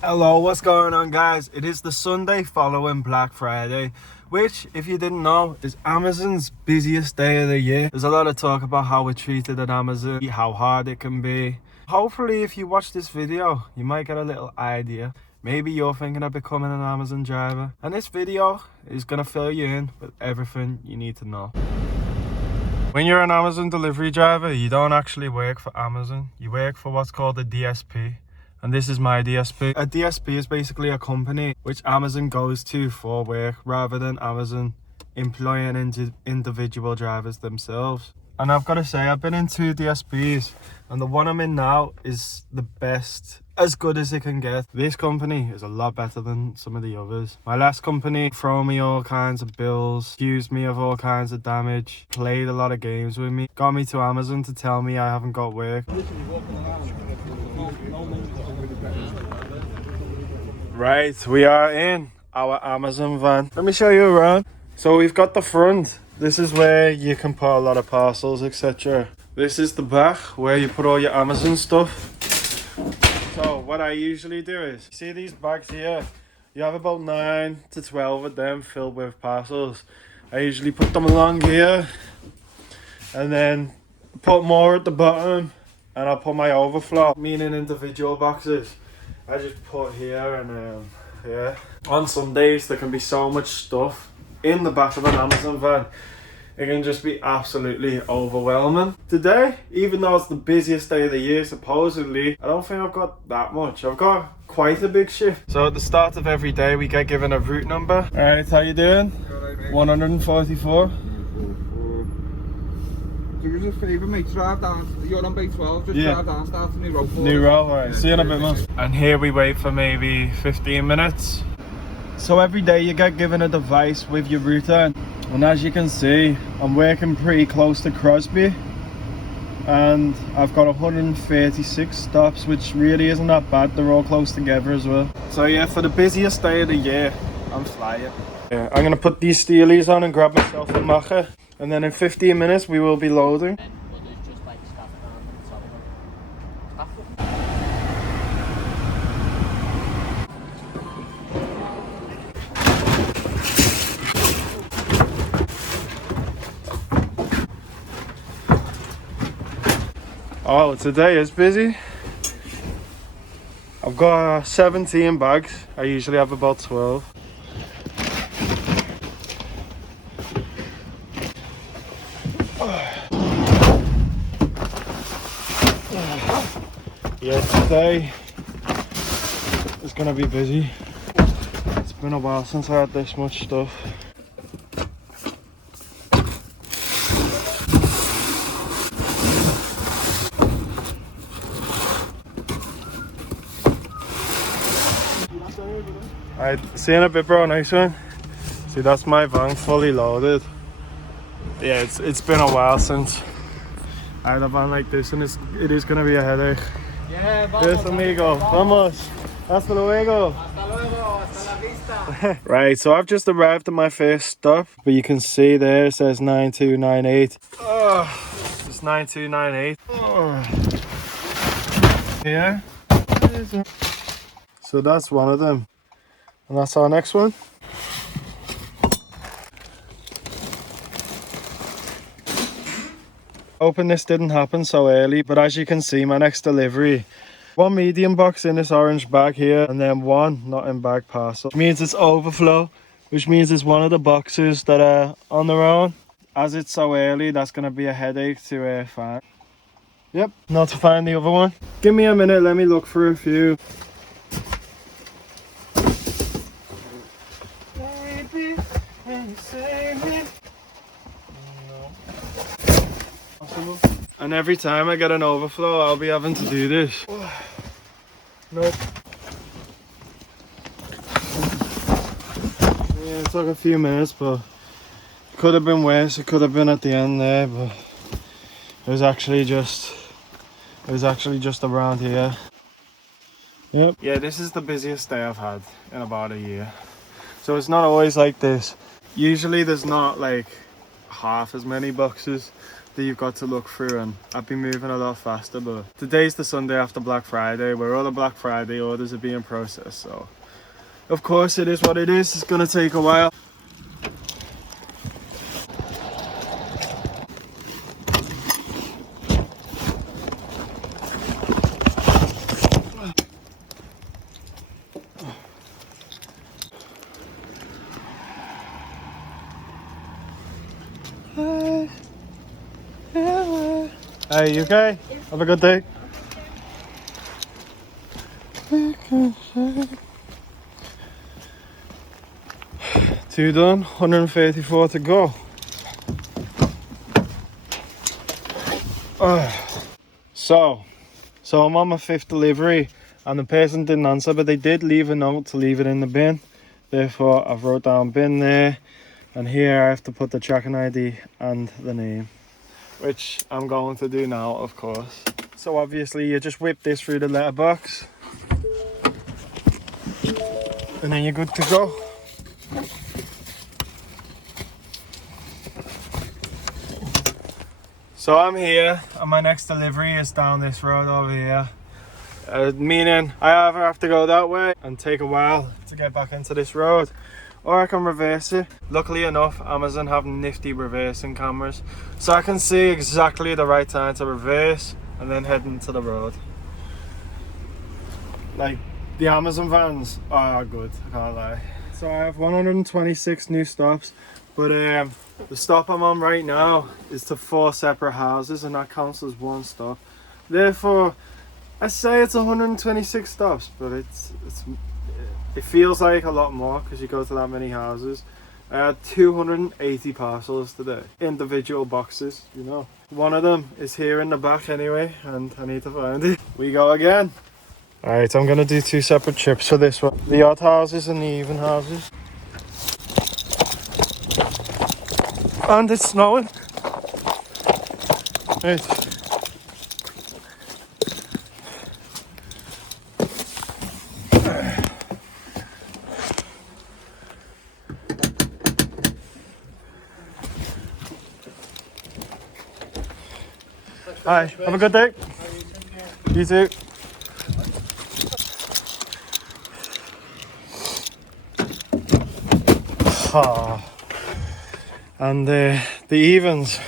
Hello, what's going on, guys? It is the Sunday following Black Friday, which, if you didn't know, is Amazon's busiest day of the year. There's a lot of talk about how we're treated at Amazon, how hard it can be. Hopefully, if you watch this video, you might get a little idea. Maybe you're thinking of becoming an Amazon driver, and this video is gonna fill you in with everything you need to know. When you're an Amazon delivery driver, you don't actually work for Amazon. You work for what's called a DSP. And this is my DSP. A DSP is basically a company which Amazon goes to for work rather than Amazon employing individual drivers themselves. And I've got to say, I've been in 2 DSPs and the one I'm in now is the best, as good as it can get. This company is a lot better than some of the others. My last company threw me all kinds of bills, accused me of all kinds of damage, played a lot of games with me, got me to Amazon to tell me I haven't got work. Right, we are in our Amazon van. Let me show you around. So we've got the front. This is where you can put a lot of parcels, etc. This is the back where you put all your Amazon stuff. So what I usually do is, see these bags here? You have about 9 to 12 of them filled with parcels. I usually put them along here and then put more at the bottom, and I'll put my overflow, meaning individual boxes, I just put here. And yeah, on some days there can be so much stuff in the back of an Amazon van, it can just be absolutely overwhelming. Today, even though it's the busiest day of the year supposedly, I don't think I've got that much. I've got quite a big shift. So at the start of every day we get given a route number. Alright, how you doing? 144. Do us a favour, mate, drive down, you're on bay 12, just drive down, start a new row. New row, alright, see you in a bit, man. And here we wait for maybe 15 minutes. So every day you get given a device with your router, and as you can see, I'm working pretty close to Crosby, and I've got 136 stops, which really isn't that bad. They're all close together as well. So yeah, for the busiest day of the year, I'm flying. Yeah, I'm gonna put these steelies on and grab myself a maca. And then in 15 minutes we will be loading. Oh, today is busy. I've got 17 bags. I usually have about 12. Yeah, today is gonna be busy. It's been a while since I had this much stuff. Alright, see you in a bit, bro. Nice one. See, that's my van fully loaded. Yeah, it's been a while since I had a van like this, and it is gonna be a headache. Yeah, vamos. Yes, amigo. Vamos. Hasta luego. Hasta luego, hasta la vista. Right, so I've just arrived at my first stop, but you can see there it says 9298. It's 9298. Yeah. So that's one of them. And that's our next one. Hoping this didn't happen so early, but as you can see, my next delivery, one medium box in this orange bag here, and then one not in bag parcel, which means it's overflow, which means it's one of the boxes that are on their own. As it's so early, that's going to be a headache to find. Yep, not to find the other one. Give me a minute, let me look for a few. And every time I get an overflow, I'll be having to do this. Nope. Yeah, it took a few minutes, but it could have been worse. It could have been at the end there, but it was actually just around here. Yep. Yeah, this is the busiest day I've had in about a year. So it's not always like this. Usually there's not like half as many boxes. that you've got to look through, and I'd be moving a lot faster. But today's the Sunday after Black Friday, where all the Black Friday orders are being processed, so of course it is what it is. It's gonna take a while. Hey, you okay? Have a good day. Two done, 134 to go. So I'm on my 5th delivery, and the person didn't answer, but they did leave a note to leave it in the bin. Therefore, I've wrote down bin there, and here I have to put the tracking ID and the name, which I'm going to do now, of course. So obviously you just whip this through the letterbox, and then you're good to go. So I'm here, and my next delivery is down this road over here. Meaning I either have to go that way and take a while to get back into this road, or I can reverse it. Luckily enough, Amazon have nifty reversing cameras, so I can see exactly the right time to reverse and then head into the road. Like, the Amazon vans are good, I can't lie. So I have 126 new stops, but the stop I'm on right now is to 4 separate houses, and that counts as one stop. Therefore, I say it's 126 stops, but it feels like a lot more because you go to that many houses. I had 280 parcels today, individual boxes, you know. One of them is here in the back anyway, and I need to find it. We go again. Alright, I'm gonna do 2 separate trips for this one. The odd houses and the even houses. And it's snowing. Right. Hi, have a good day. You too. Oh. And the evens.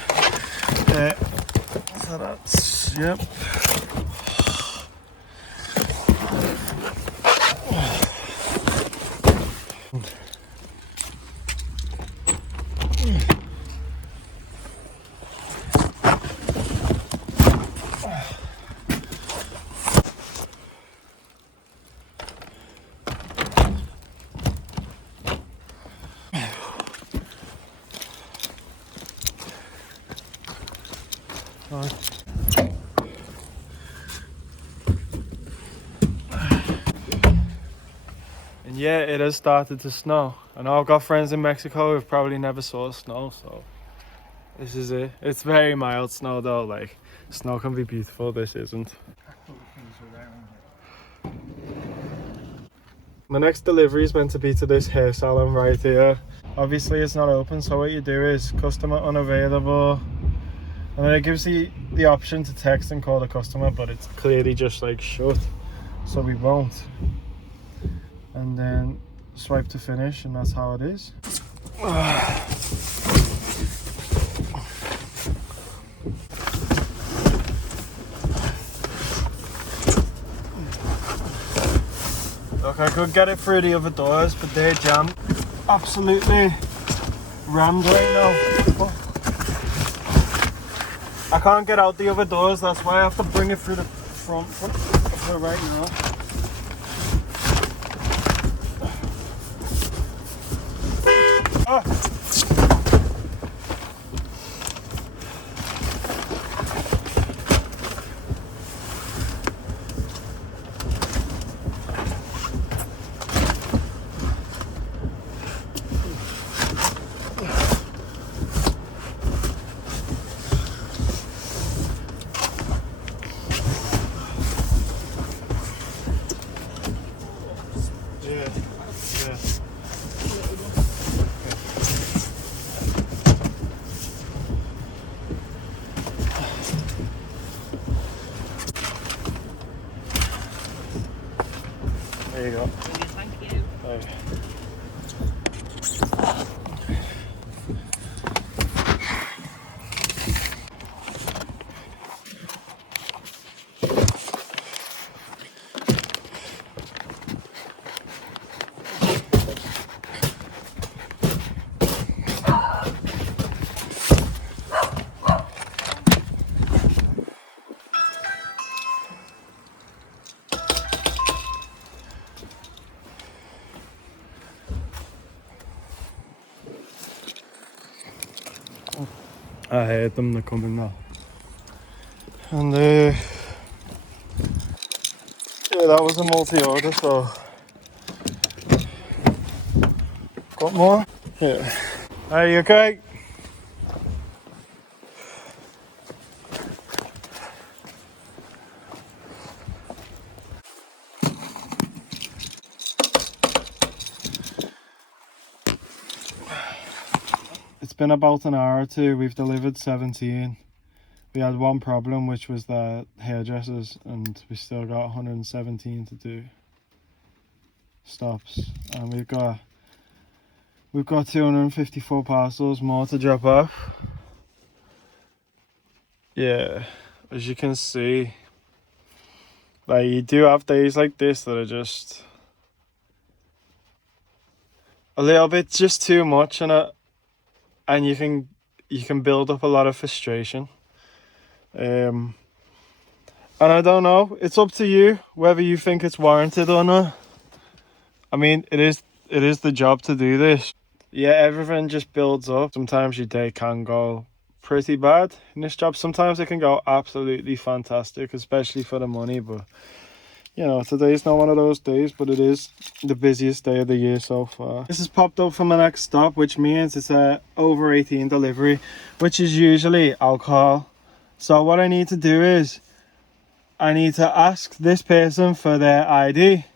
So that's, yep. And yeah, it has started to snow. I know I've got friends in Mexico who've probably never saw snow, so this is it. It's very mild snow though, like snow can be beautiful, this isn't. My next delivery is meant to be to this hair salon right here. Obviously it's not open, so what you do is customer unavailable, and then it gives you the option to text and call the customer, but it's clearly just like shut, so we won't. And then swipe to finish, and that's how it is. Look, I could get it through the other doors, but they're jammed. Absolutely rammed right now. I can't get out the other doors, that's why I have to bring it through the front for right now. Oh. you go. Thank you. Bye. I heard them, they're coming now. And yeah, that was a multi-order, so got more? Yeah. Are you okay? It's been about an hour or two. We've delivered 17. We had one problem, which was the hairdressers, and we still got 117 to do stops. And we've got 254 parcels more to drop off. Yeah, as you can see, like, you do have days like this that are just a little bit just too much, and you can build up a lot of frustration. And I don't know, it's up to you whether you think it's warranted or not. I mean, it is the job to do this. Yeah, everything just builds up. Sometimes your day can go pretty bad in this job. Sometimes it can go absolutely fantastic, especially for the money. But you know, today's not one of those days, but it is the busiest day of the year so far. This has popped up for my next stop, which means it's a over 18 delivery, which is usually alcohol. So what I need to do is I need to ask this person for their ID.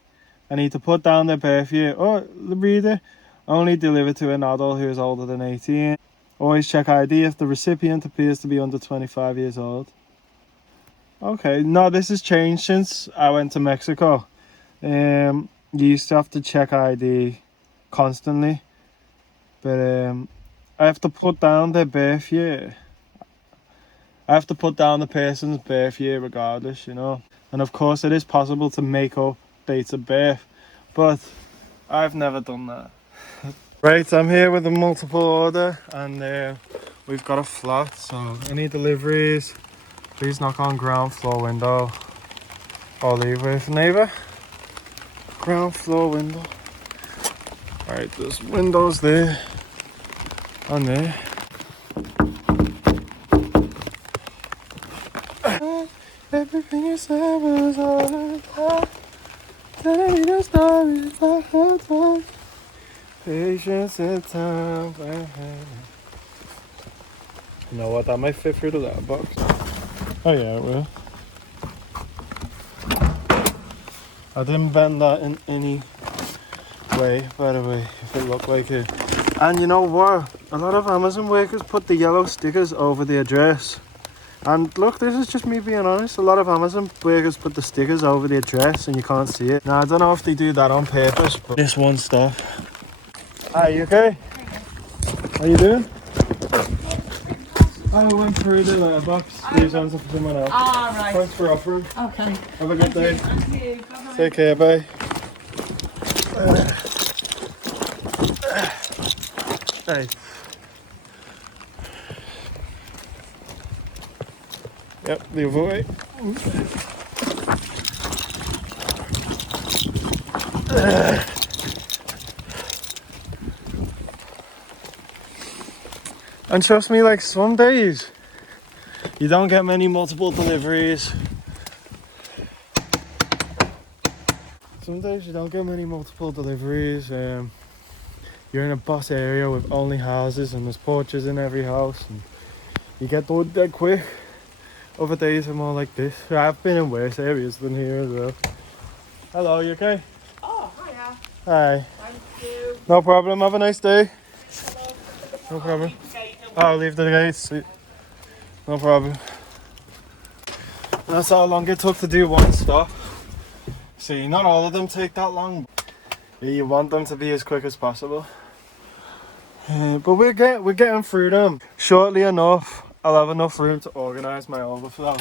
I need to put down their birth year. Oh, the reader, only deliver to an adult who is older than 18. Always check ID if the recipient appears to be under 25 years old. Okay, no, this has changed since I went to Mexico. You used to have to check ID constantly, but I have to put down their birth year. I have to put down the person's birth year regardless, you know. And of course, it is possible to make up dates of birth, but I've never done that. Right, I'm here with a multiple order, and we've got a flat, so any deliveries, please knock on ground floor window or leave with neighbour. Ground floor window. Alright, there's windows there and there. Everything you said was all I telling me the stories about her time. Patience and time. You know what? That might fit through the letterbox. Oh yeah, it will. I didn't bend that in any way, by the way, if it looked like it. And you know what? A lot of Amazon workers put the yellow stickers over the address. And look, this is just me being honest. A lot of Amazon workers put the stickers over the address and you can't see it. Now, I don't know if they do that on purpose, but this one stuff. Hi, you okay? How you doing? I went through the letterbox. These ones are for someone else. Ah, right. Thanks for offering. Okay. Have a good day. Thank you. Bye-bye. Take care, bye. Hey. Yep, the other way. And trust me, like, some days you don't get many multiple deliveries. Some days you don't get many multiple deliveries. You're in a boss area with only houses and there's porches in every house and you get done dead quick. Other days are more like this. I've been in worse areas than here as well. Hello, you okay? Oh, hiya. Hi. Thank you. No problem, have a nice day. Hello. No problem. Okay, I'll leave the gates. No problem. And that's how long it took to do one stop. See, not all of them take that long. Yeah, you want them to be as quick as possible. But we're getting through them. Shortly enough, I'll have enough room to organise my overflow.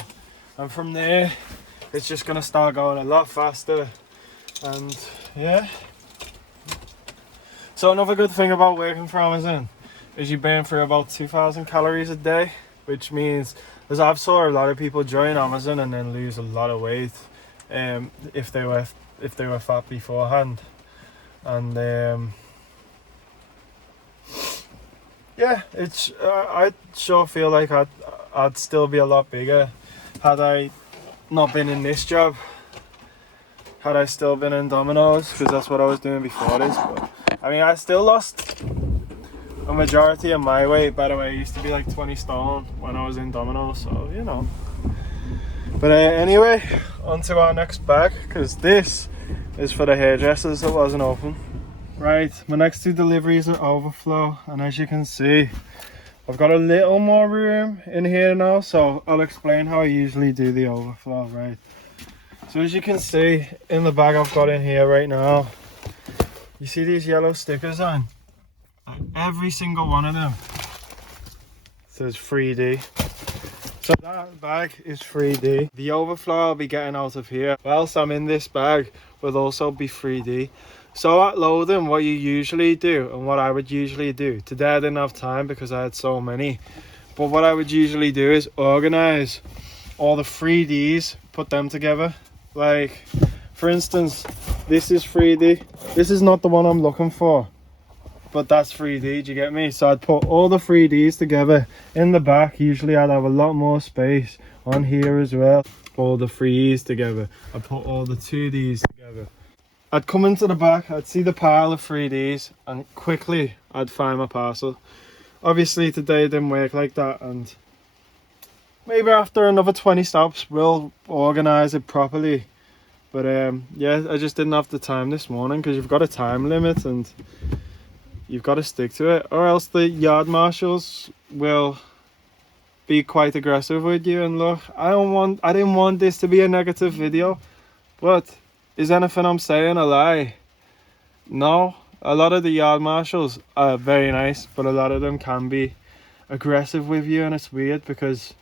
And from there, it's just going to start going a lot faster. And yeah. So another good thing about working for Amazon is you burn through about 2,000 calories a day. Which means, as I've saw a lot of people join Amazon and then lose a lot of weight. If they were fat beforehand. And yeah, it's I sure feel like I'd still be a lot bigger had I not been in this job. Had I still been in Domino's, because that's what I was doing before this. But I mean, I still lost a majority of my weight. By the way, I used to be like 20 stone when I was in Domino's, so you know. But anyway, on to our next bag, because this is for the hairdressers that wasn't open. Right, my next two deliveries are overflow, and as you can see, I've got a little more room in here now, so I'll explain how I usually do the overflow. Right, so as you can see in the bag I've got in here right now, you see these yellow stickers on? Every single one of them says 3D. So that bag is 3D. The overflow I'll be getting out of here, whilst I'm in this bag, will also be 3D. So at loading, what you usually do, and what I would usually do, today I didn't have time because I had so many, but what I would usually do is organize all the 3Ds, put them together. Like, for instance, this is 3D. This is not the one I'm looking for, but that's 3D, do you get me? So I'd put all the 3Ds together in the back. Usually I'd have a lot more space on here as well. All the 3Es together. I'd put all the 2Ds together. I'd come into the back, I'd see the pile of 3Ds, and quickly I'd find my parcel. Obviously today it didn't work like that, and maybe after another 20 stops we'll organise it properly. But yeah, I just didn't have the time this morning, because you've got a time limit and you've got to stick to it, or else the yard marshals will be quite aggressive with you. And look, I didn't want this to be a negative video, but is anything I'm saying a lie? No. A lot of the yard marshals are very nice, but a lot of them can be aggressive with you, and it's weird because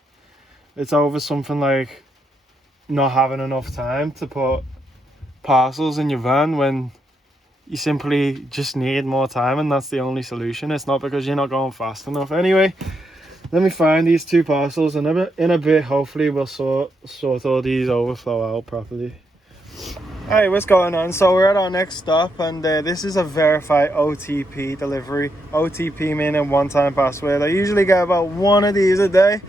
it's over something like not having enough time to put parcels in your van when you simply just need more time, and that's the only solution. It's not because you're not going fast enough. Anyway, let me find these two parcels, and in a bit hopefully we'll sort all these overflow out properly. Hey, what's going on? So we're at our next stop, and this is a verified OTP delivery. OTP meaning one-time password. I usually get about one of these a day,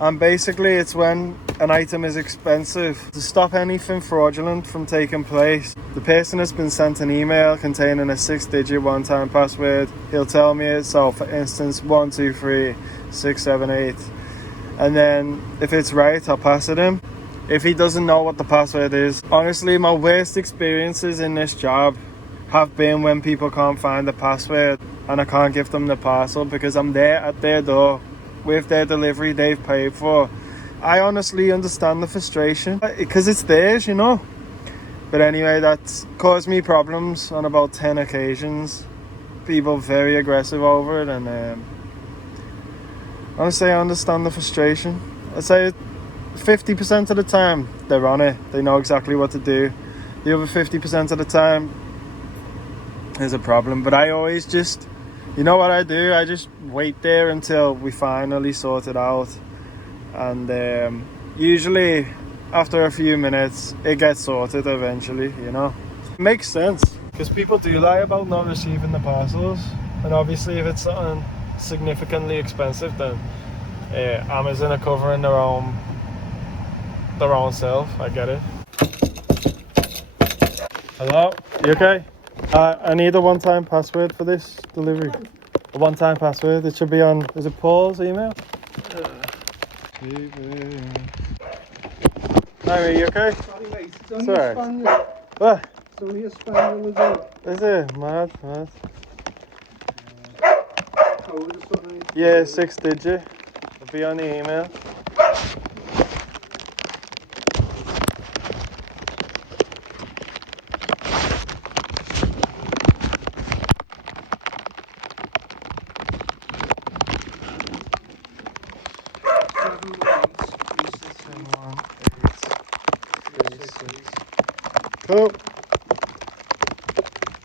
and basically it's when an item is expensive. To stop anything fraudulent from taking place, the person has been sent an email containing a 6-digit one-time password. He'll tell me it. So for instance, 123678, and then if it's right, I'll pass it him. If he doesn't know what the password is, honestly, my worst experiences in this job have been when people can't find the password and I can't give them the parcel because I'm there at their door with their delivery they've paid for. I honestly understand the frustration because it's theirs, you know. But anyway, that's caused me problems on about 10 occasions. People very aggressive over it, and honestly, I understand the frustration. I say 50% of the time they're on it, they know exactly what to do. The other 50% of the time is a problem. But I always just, you know what I do? I just wait there until we finally sort it out, and usually after a few minutes it gets sorted eventually, you know. It makes sense because people do lie about not receiving the parcels, and obviously if it's something significantly expensive, then Amazon are covering their own self. I get it. Hello, you okay? I need a one-time password for this delivery. A one-time password. It should be on, is it Paul's email? Hi, you okay? Sorry mate, it's only Sorry. a Spaniard. What? It's only a Spaniard as well. Is it? Mad. Code or something. Yeah, 6-digit. It'll be on the email.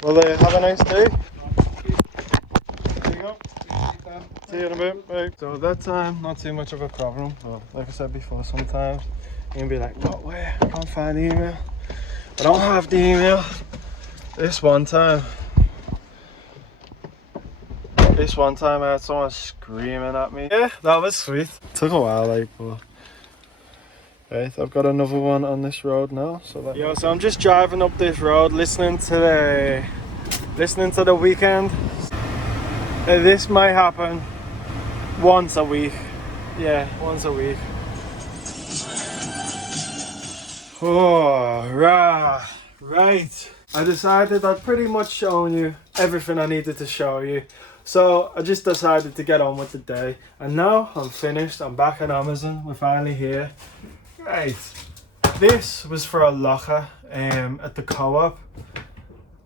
Well, have a nice day. There you go. See you in a bit. Bye. So that time, not too much of a problem. Well, like I said before, sometimes you can be like, what, where? I can't find the email. I don't have the email. This one time I had someone screaming at me. Yeah, that was sweet. Took a while, like, but right, I've got another one on this road now. So so I'm just driving up this road, listening to the weekend. This might happen once a week. Yeah, once a week. Oh, right. I decided I'd pretty much shown you everything I needed to show you. So I just decided to get on with the day. And now I'm finished. I'm back on Amazon. We're finally here. Right. This was for a locker at the co-op.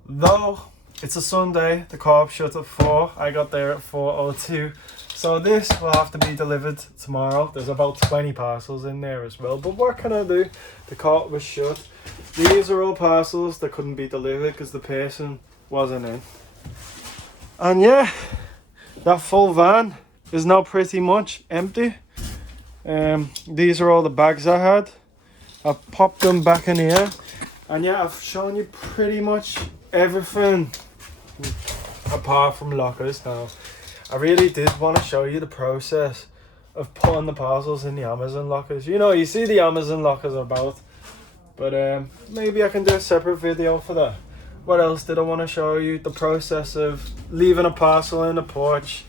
Though it's a Sunday, the co-op shut at 4. I got there at 4:02. So this will have to be delivered tomorrow. There's about 20 parcels in there as well. But what can I do? The co-op was shut. These are all parcels that couldn't be delivered because the person wasn't in. And yeah, that full van is now pretty much empty. These are all the bags I had. I've popped them back in here. And yeah, I've shown you pretty much everything apart from lockers now. I really did want to show you the process of putting the parcels in the Amazon lockers. You know, you see the Amazon lockers about, but maybe I can do a separate video for that. What else did I want to show you? The process of leaving a parcel in the porch.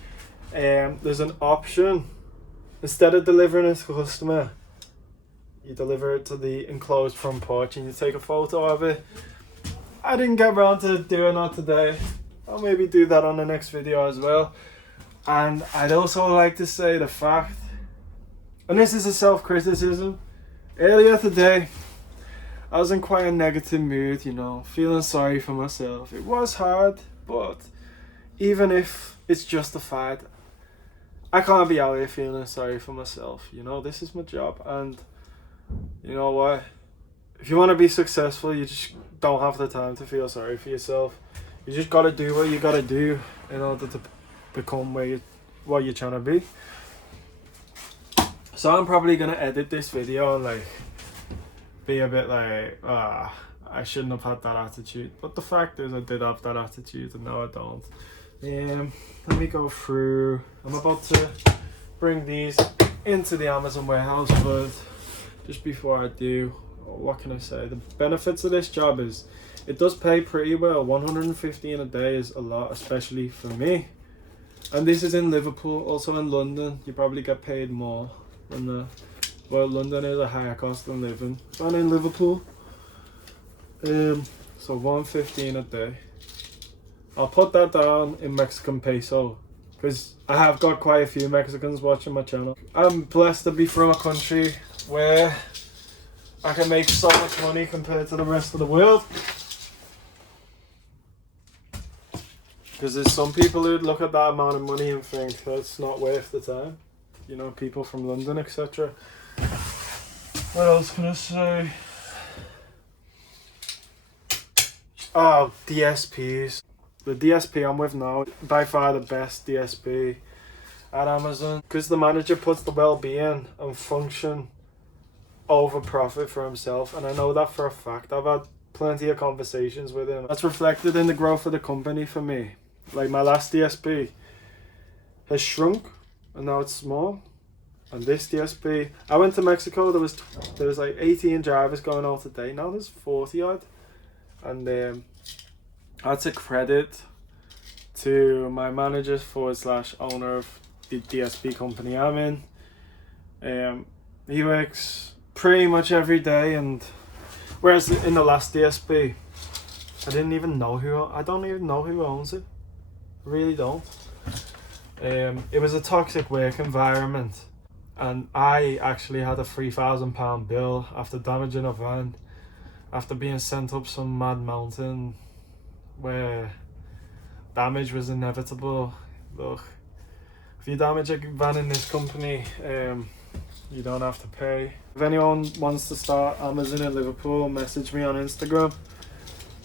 There's an option. Instead of delivering it to the customer, you deliver it to the enclosed front porch and you take a photo of it. I didn't get around to doing that today. I'll maybe do that on the next video as well. And I'd also like to say the fact, and this is a self-criticism, earlier today I was in quite a negative mood, you know, feeling sorry for myself. It was hard, but even if it's justified, I can't be out here feeling sorry for myself. You know, this is my job, and you know what? If you want to be successful, you just don't have the time to feel sorry for yourself. You just got to do what you got to do in order to become what you're trying to be. So I'm probably going to edit this video and like be a bit like, I shouldn't have had that attitude. But the fact is I did have that attitude and now I don't. Let me go through. I'm about to bring these into the Amazon warehouse, but just before I do, what can I say? The benefits of this job is it does pay pretty well. 115 a day is a lot, especially for me. And this is in Liverpool. Also in London, you probably get paid more than the. Well, London is a higher cost of living than in Liverpool. So 115 a day. I'll put that down in Mexican peso because I have got quite a few Mexicans watching my channel. I'm blessed to be from a country where I can make so much money compared to the rest of the world. Because there's some people who'd look at that amount of money and think that's not worth the time. You know, people from London, etc. What else can I say? Oh, DSPs. The DSP I'm with now, by far the best DSP at Amazon. Because the manager puts the well-being and function over profit for himself. And I know that for a fact. I've had plenty of conversations with him. That's reflected in the growth of the company for me. Like my last DSP has shrunk and now it's small. And this DSP, I went to Mexico, there was like 18 drivers going out today. Now there's 40 odd. And that's a credit to my manager / owner of the DSP company I'm in. He works pretty much every day, and whereas in the last DSP, I don't even know who owns it. I really don't. It was a toxic work environment, and I actually had a £3,000 bill after damaging a van, after being sent up some mad mountain where damage was inevitable. Look, if you damage a van in this company, you don't have to pay. If anyone wants to start Amazon in Liverpool, message me on Instagram.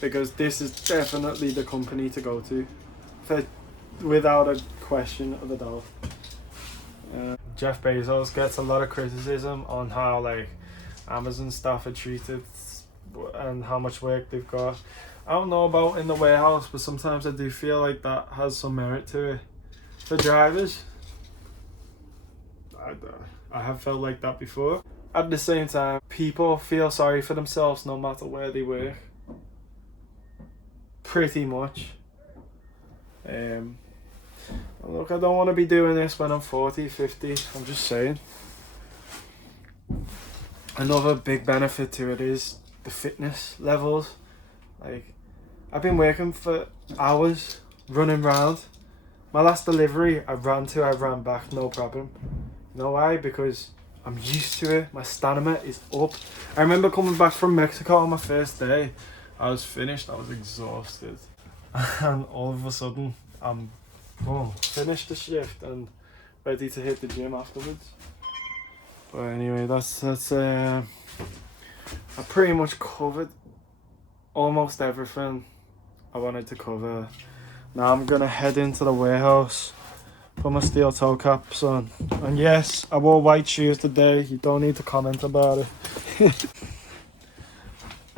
because this is definitely the company to go to, without a question of a doubt. Jeff Bezos gets a lot of criticism on how like Amazon staff are treated and how much work they've got. I don't know about in the warehouse, but sometimes I do feel like that has some merit to it. For drivers, I have felt like that before. At the same time, people feel sorry for themselves no matter where they work. Pretty much. Look, I don't want to be doing this when I'm 40, 50, I'm just saying. Another big benefit to it is the fitness levels. Like, I've been working for hours, running around. My last delivery, I ran back, no problem. You know why? Because I'm used to it. My stamina is up. I remember coming back from Mexico on my first day. I was finished, I was exhausted. And all of a sudden, I'm finished the shift and ready to hit the gym afterwards. But anyway, that's I pretty much covered almost everything I wanted to cover. Now I'm gonna head into the warehouse, put my steel toe caps on, and yes, I wore white shoes today. You don't need to comment about it.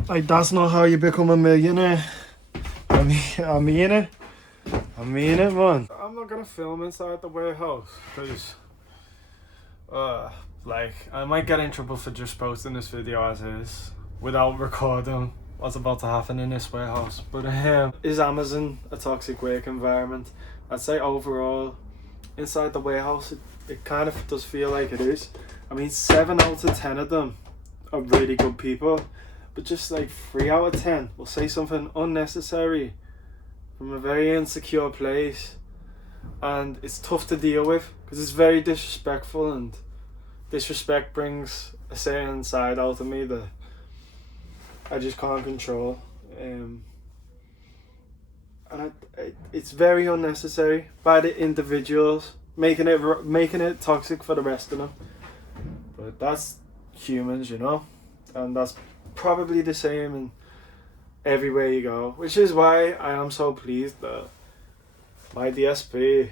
Like, that's not how you become a millionaire. I mean it, man. I'm not gonna film inside the warehouse because like, I might get in trouble for just posting this video as is without recording what's about to happen in this warehouse. But is Amazon a toxic work environment? I'd say overall, inside the warehouse, it kind of does feel like it is. I mean, 7 out of 10 of them are really good people, but just like 3 out of 10 will say something unnecessary from a very insecure place, and it's tough to deal with because it's very disrespectful, and disrespect brings a certain side out of me that I just can't control, and it's very unnecessary by the individuals, making it toxic for the rest of them. But that's humans, you know, and that's probably the same in everywhere you go, which is why I am so pleased that my DSP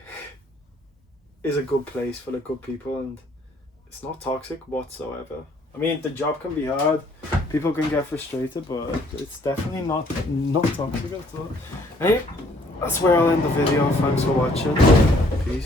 is a good place for the good people, and it's not toxic whatsoever. I mean, the job can be hard, people can get frustrated, but it's definitely not toxic at all. Hey, that's where I'll end the video. Thanks for watching. Peace.